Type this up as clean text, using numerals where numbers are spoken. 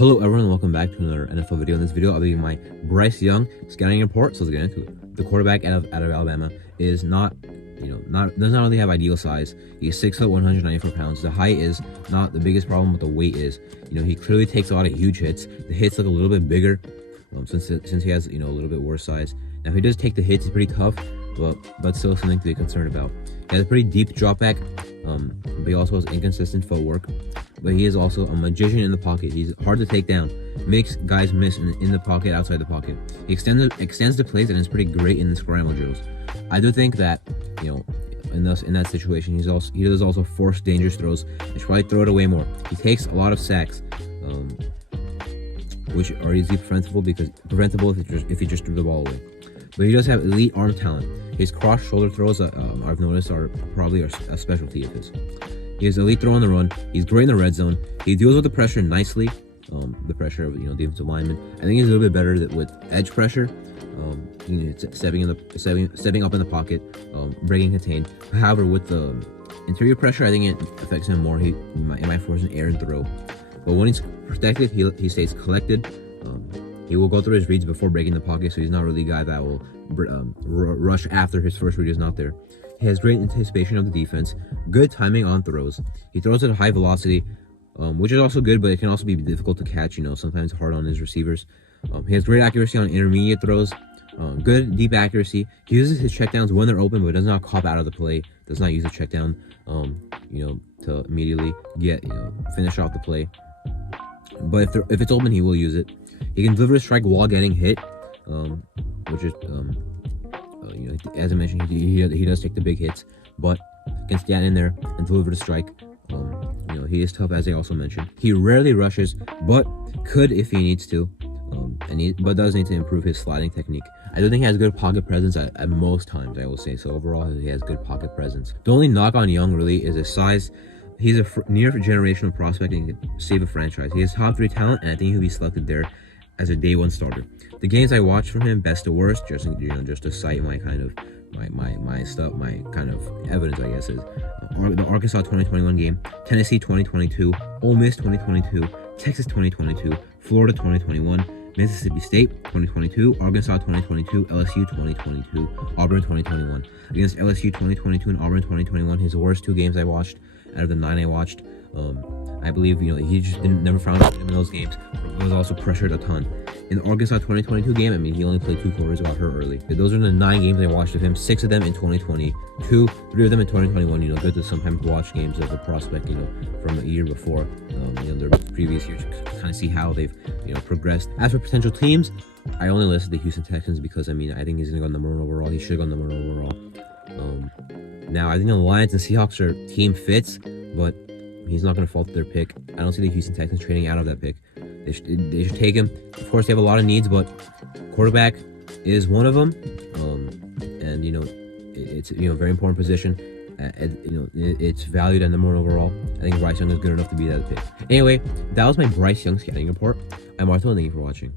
Hello everyone, welcome back to another NFL video. In this video, I'll be giving my Bryce Young scouting report. So let's get into it. The quarterback out of Alabama is not does not really have ideal size. He's 6 foot 194 pounds. The height is not the biggest problem, but the weight is. He clearly takes a lot of huge hits. The hits look a little bit bigger since he has a little bit worse size. Now if he does take the hits, it's pretty tough, but still something to be concerned about. He has a pretty deep drop back, but he also has inconsistent footwork. But he is also a magician in the pocket. He's hard to take down, makes guys miss in the pocket, outside the pocket. He extends the plays, and is pretty great in the scramble drills. I do think that in that situation, he does also force dangerous throws. He should probably throw it away more. He takes a lot of sacks, which are easily preventable if he just threw the ball away. But he does have elite arm talent. His cross shoulder throws, I've noticed, are probably a specialty of his. He has elite throw on the run. He's great in the red zone. He deals with the pressure nicely. The pressure of defensive linemen. I think he's a little bit better with edge pressure. Stepping up in the pocket, breaking contain. However, with the interior pressure, I think it affects him more. It might force an errant throw. But when he's protected, he stays collected. He will go through his reads before breaking the pocket, so he's not really a guy that will rush after his first read is not there. He has great anticipation of the defense, good timing on throws. He throws at a high velocity, which is also good, but it can also be difficult to catch, sometimes hard on his receivers. He has great accuracy on intermediate throws, good deep accuracy. He uses his checkdowns when they're open, but does not cop out of the play, does not use a checkdown, to immediately finish off the play. But if it's open, he will use it. He can deliver a strike while getting hit, which is, as I mentioned, he does take the big hits, but can stand in there and deliver the strike. He is tough, as I also mentioned. He rarely rushes, but could if he needs to, but does need to improve his sliding technique. I do think he has good pocket presence at most times, I will say. So overall, he has good pocket presence. The only knock on Young really is his size. He's a near generational prospect and can save a franchise. He has top 3 talent, and I think he'll be selected there as a day 1 starter. The games I watched from him, best to worst, just to cite my kind of evidence, I guess, is the Arkansas 2021 game, Tennessee 2022, Ole Miss 2022, Texas 2022, Florida 2021, Mississippi State 2022, Arkansas 2022, LSU 2022, Auburn 2021. Against LSU 2022 and Auburn 2021, his worst 2 games I watched out of the 9 I watched. I believe he just never found him in those games. He was also pressured a ton. In the Arkansas 2022 game, he only played 2 quarters, got hurt early. Those are the 9 games I watched of him. 6 of them in 2022, 3 of them in 2021. Good to sometimes watch games of a prospect, from a year before, their previous years, to kind of see how they've, progressed. As for potential teams, I only listed the Houston Texans because I think he's gonna go number 1 overall. He should go number 1 overall. Now I think the Lions and Seahawks are team fits, but he's not going to fall to their pick. I don't see the Houston Texans trading out of that pick. They should take him. Of course, they have a lot of needs, but quarterback is one of them. And it's very important position. It's valued at number 1 overall. I think Bryce Young is good enough to be that pick. Anyway, that was my Bryce Young scouting report. I'm Martha, and thank you for watching.